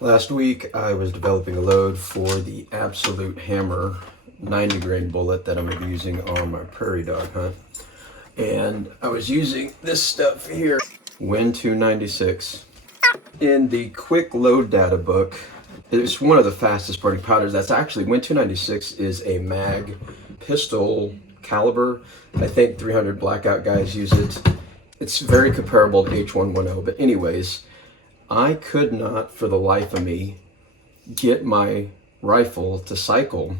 Last week I was developing a load for the Absolute Hammer 90 grain bullet that I'm going to be using on my prairie dog hunt. And I was using this stuff here, W296. In the quick load data book, it's one of the fastest burning powders. That's actually, W296 is a mag pistol caliber. I think 300 blackout guys use it. It's very comparable to H110, but anyways, I could not for the life of me get my rifle to cycle.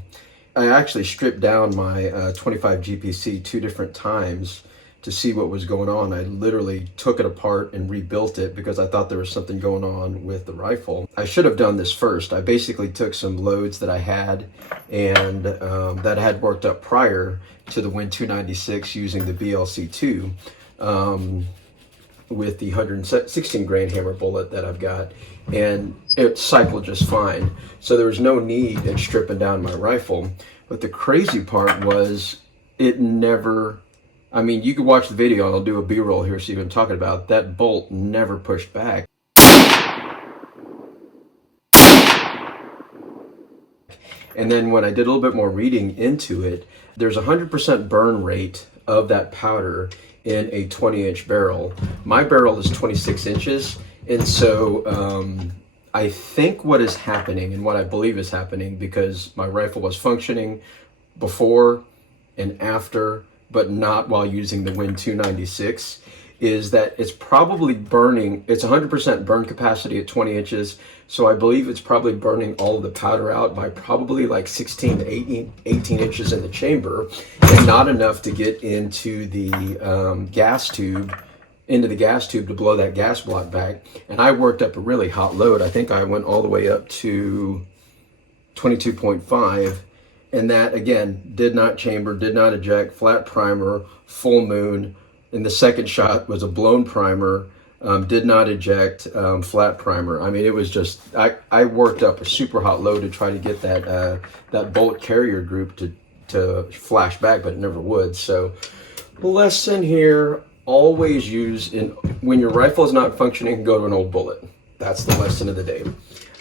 I actually stripped down my 25 GPC 2 different times to see what was going on. I literally took it apart and rebuilt it because I thought there was something going on with the rifle. I should have done this first. I basically took some loads that I had and that I had worked up prior to the W296 using the BLC2 with the 116 grain hammer bullet that I've got, and it cycled just fine. So there was no need in stripping down my rifle. But the crazy part was it never, I mean, you can watch the video and I'll do a B-roll here so you can talk about that bolt never pushed back. And then when I did a little bit more reading into it, there's a 100% burn rate of that powder in a 20-inch barrel. My barrel is 26 inches, and so I think what is happening, and what I believe is happening, because my rifle was functioning before and after, but not while using the W296, is that it's probably burning, it's 100% burn capacity at 20 inches, so I believe it's probably burning all of the powder out by probably like 16 to 18 inches in the chamber, and not enough to get into the gas tube, to blow that gas block back. And I worked up a really hot load. I think I went all the way up to 22.5, and that again did not chamber, did not eject, flat primer, full moon. And the second shot was a blown primer, did not eject, flat primer. I mean, it was just, I worked up a super hot load to try to get that bolt carrier group to flash back, but it never would. So lesson here, always use, when your rifle is not functioning, go to an old bullet. That's the lesson of the day.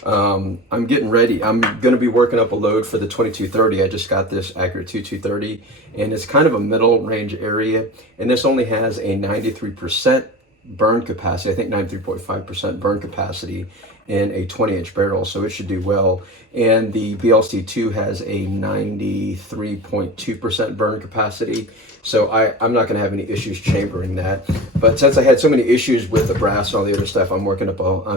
I'm getting ready. I'm going to be working up a load for the 2230. I just got this Accurate 2230, and it's kind of a middle range area. And this only has a 93% burn capacity. I think 93.5% burn capacity in a 20-inch barrel, so it should do well. And the BLC2 has a 93.2% burn capacity, so I'm not going to have any issues chambering that. But since I had so many issues with the brass and all the other stuff, I'm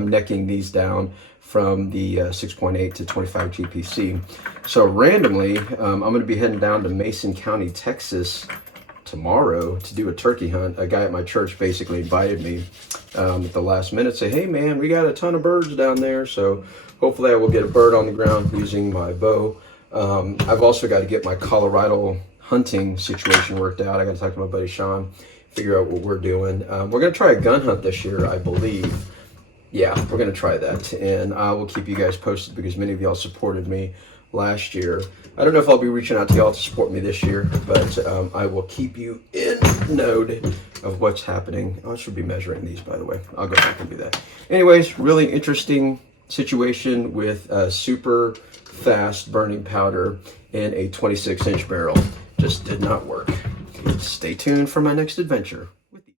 necking these down from the 6.8 to 25 GPC. So randomly, I'm going to be heading down to Mason County, Texas tomorrow to do a turkey hunt. A guy at my church basically invited me at the last minute, say, hey man, we got a ton of birds down there, so hopefully I will get a bird on the ground using my bow. I've also got to get my Colorado hunting situation worked out. I got to talk to my buddy Sean, figure out what we're doing. We're going to try a gun hunt this year, I believe. Yeah, we're going to try that, and I will keep you guys posted because many of y'all supported me last year. I don't know if I'll be reaching out to y'all to support me this year, but I will keep you in node of what's happening. I should be measuring these, by the way. I'll go back and do that. Anyways, really interesting situation with a super fast burning powder in a 26-inch barrel. Just did not work. Stay tuned for my next adventure.